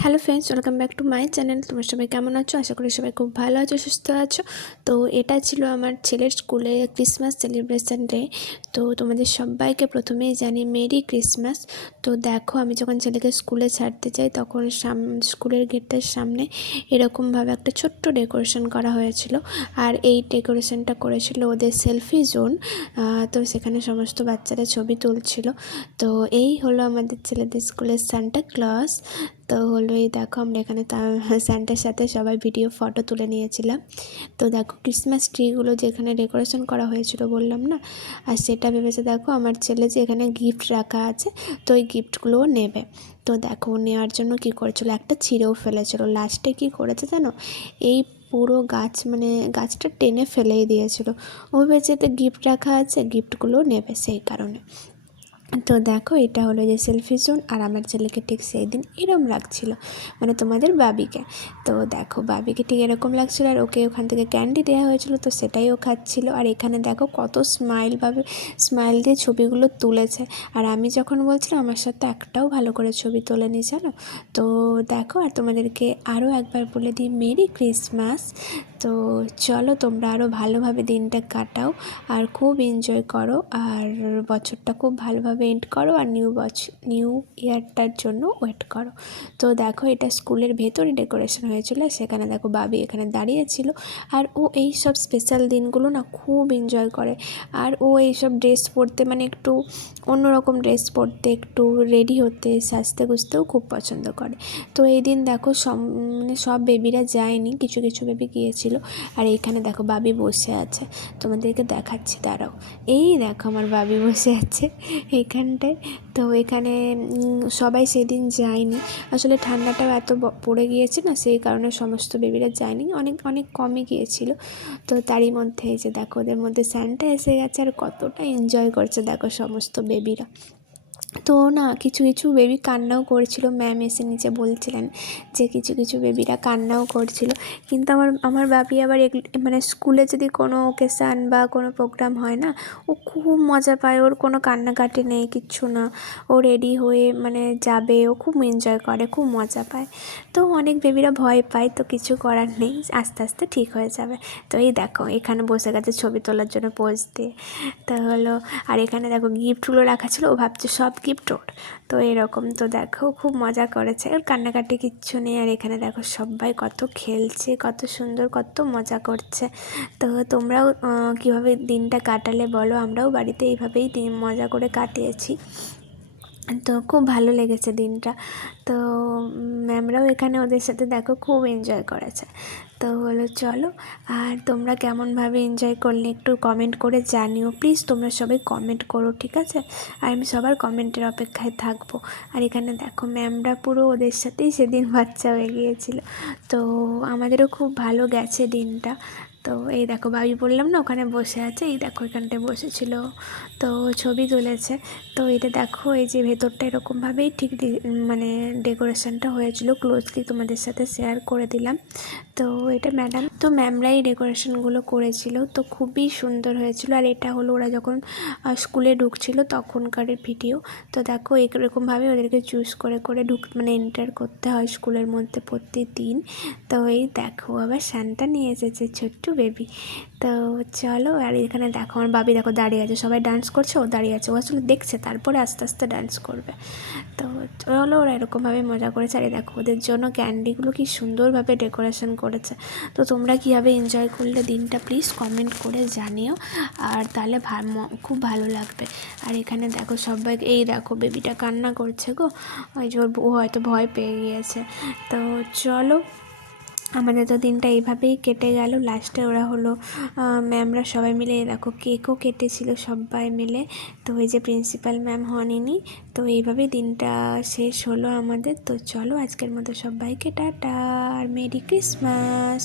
Hello friends, welcome back to my channel. তোমরা সবাই কেমন আছো? আশা করি সবাই খুব ভালো আছো, সুস্থ আছো। তো এটা ছিল আমার ছেলের স্কুলে ক্রিসমাস সেলিব্রেশন ডে। তো তোমাদের সবাইকে প্রথমেই জানি মেরি ক্রিসমাস। তো দেখো, আমি যখন ছেলেকে স্কুলে ছাড়তে যাই তখন স্কুলের গেটের সামনে এরকমভাবে একটা ছোট্ট ডেকোরেশন করা হয়েছিল। আর এই ডেকোরেশনটা করেছিল ওদের সেলফি জোন। তো সেখানে সমস্ত বাচ্চারা ছবি তুলছিল। তো এই হলো আমাদের ছেলেদের স্কুলের সান্টা ক্লজ। তো হলো এই দেখো, আমরা এখানে স্যান্টার সাথে সবাই ভিডিও ফটো তুলে নিয়েছিলাম। তো দেখো ক্রিসমাস ট্রিগুলো যেখানে ডেকোরেশন করা হয়েছিল বললাম না, আর সেটা ভেবেছে দেখো আমার ছেলে যে এখানে গিফট রাখা আছে, তো এই গিফটগুলোও নেবে। তো দেখো নেওয়ার জন্য কি করেছিল, একটা ছিঁড়েও ফেলেছিল। লাস্টে কি করেছে জানো, এই পুরো গাছ মানে গাছটা টেনে ফেলেই দিয়েছিল। ও ভেবেছে এতে গিফট রাখা আছে, গিফটগুলোও নেবে সেই কারণে। তো দেখো এটা হলো যে সেলফি জোন, আর আমার ছেলেকে ঠিক সেই দিন এরম লাগছিল, মানে তোমাদের বাবিকে। তো দেখো বাবিকে ঠিক এরকম লাগছিল, আর ওকে ওখান থেকে ক্যান্ডি দেওয়া হয়েছিল, তো সেটাই ও খাচ্ছিল। আর এখানে দেখো কত স্মাইল দিয়ে ছবিগুলো তুলেছে। আর আমি যখন বলছিলাম আমার সাথে একটাও ভালো করে ছবি তোলেনি জানো। তো দেখো, আর তোমাদেরকে আরও একবার বলে দিই মেরি ক্রিসমাস। তো চলো তোমরা আরও ভালোভাবে দিনটা কাটাও, আর খুব এনজয় করো, আর বছরটা খুব ভালোভাবে এন্ড করো, আর নিউ ইয়ারটার জন্য ওয়েট করো। তো দেখো এটা স্কুলের ভেতরে ডেকোরেশন হয়েছিল, সেখানে দেখো বাবি এখানে দাঁড়িয়েছিল। আর ও এই সব স্পেশাল দিনগুলো না খুব এনজয় করে। আর ও এইসব ড্রেস পরতে, মানে একটু অন্যরকম ড্রেস পরতে, একটু রেডি হতে, সাজতে গুজতেও খুব পছন্দ করে। তো এই দিন দেখো মানে সব বেবিরা যায়নি, কিছু কিছু বেবি গিয়েছিল। আর এইখানে দেখো বাবি বসে আছে, তোমাদেরকে দেখাচ্ছি দাঁড়াও। এই দেখো আমার বাবি বসে আছে এইখানটায়। তো এখানে সবাই সেদিন যায়নি, আসলে ঠান্ডাটাও এত পড়ে গিয়েছে না, সেই কারণে সমস্ত বেবিরা যায়নি, অনেক অনেক কমই গিয়েছিল। তো তারই মধ্যে এই যে দেখো ওদের মধ্যে স্যান্টা এসে গেছে, আর কতটা এনজয় করছে দেখো সমস্ত বেবিরা। তো না কিছু কিছু বেবি কান্নাও করছিল, ম্যাম এসে নিচে বলছিলেন যে কিছু কিছু বেবিরা কান্নাও করছিল। কিন্তু আমার বাবি আবার মানে স্কুলে যদি কোনো ওকেশান বা কোনো প্রোগ্রাম হয় না, ও খুব মজা পায়, ওর কোনো কান্নাকাটি নেই, কিচ্ছু না। ও রেডি হয়ে মানে যাবে, ও খুব এনজয় করে, খুব মজা পায়। তো অনেক বেবিরা ভয় পায়, তো কিছু করার নেই, আস্তে আস্তে ঠিক হয়ে যাবে। তো এই দেখো এখানে বসে গেছে ছবি তোলার জন্য পোজ দিয়ে। তা হলো, আর এখানে দেখো গিফটগুলো রাখা ছিল, ও ভাবছে সব গিফট ওর। তো এরকম, তো দেখো খুব মজা করেছে, ওর কান্নাকাটি কিচ্ছু নেই। আর এখানে দেখো সবাই কত খেলছে, কত সুন্দর, কত মজা করছে। তো তোমরাও কীভাবে দিনটা কাটালে বলো, আমরাও বাড়িতে এইভাবেই মজা করে কাটিয়েছি। তো খুব ভালো লেগেছে দিনটা। তো ম্যামরাও এখানে ওদের সাথে দেখো খুব এনজয় করেছে। তো হলো চলো, আর তোমরা কেমনভাবে এনজয় করলে একটু কমেন্ট করে জানিও প্লিজ। তোমরা সবাই কমেন্ট করো, ঠিক আছে? আর আমি সবার কমেন্টের অপেক্ষায় থাকবো। আর এখানে দেখো ম্যামরা পুরো ওদের সাথেই সেদিন বাচ্চা হয়ে গিয়েছিল। তো আমাদেরও খুব ভালো গেছে দিনটা। তো এই দেখো বাবি বললাম না ওখানে বসে আছে, এই দেখো এখানটায় বসেছিল, তো ছবি তুলেছে। তো এটা দেখো এই যে ভেতরটা এরকমভাবেই ঠিক মানে ডেকোরেশনটা হয়েছিল, ক্লোজলি তোমাদের সাথে শেয়ার করে দিলাম। তো এটা ম্যামরাই ডেকোরেশনগুলো করেছিল, তো খুবই সুন্দর হয়েছিল। আর এটা হলো ওরা যখন স্কুলে ঢুকছিল তখনকার ভিডিও। তো দেখো এরকমভাবে ওদেরকে চুজ করে করে মানে এন্টার করতে হয় স্কুলের মধ্যে প্রতিদিন। তো এই দেখো আবার সান্টা নিয়ে এসেছে ছোট্ট বেবি। তো চলো, আর এখানে দেখো আমার বাবি দেখো দাঁড়িয়ে আছে, সবাই ডান্স করছে, ও দাঁড়িয়ে আছে, ও আসলে দেখছে তারপরে আস্তে আস্তে ডান্স করবে। তো চলো, ওরা এরকমভাবে মজা করেছে। আর দেখো ওদের জন্য ক্যান্ডিগুলো কি সুন্দরভাবে ডেকোরেশন করেছে। তো তোমরা কীভাবে এনজয় করলে দিনটা প্লিজ কমেন্ট করে জানিও, আর তাহলে খুব ভালো লাগবে। আর এখানে দেখো সবাই, এই দেখো বেবিটা কান্না করছে গো, ওই যে ও হয়তো ভয় পেয়ে গিয়েছে। তো চলো, আমাদের তো দিনটা এইভাবেই কেটে গেল। লাস্টে ওরা হলো ম্যামরা সবাই মিলে দেখো কেকও কেটেছিল সবাই মিলে। তো ওই যে প্রিন্সিপাল ম্যাম হননি। তো এইভাবেই দিনটা শেষ হলো আমাদের। তো চলো আজকের মতো সবাইকে টাটা, আর মেরি ক্রিসমাস।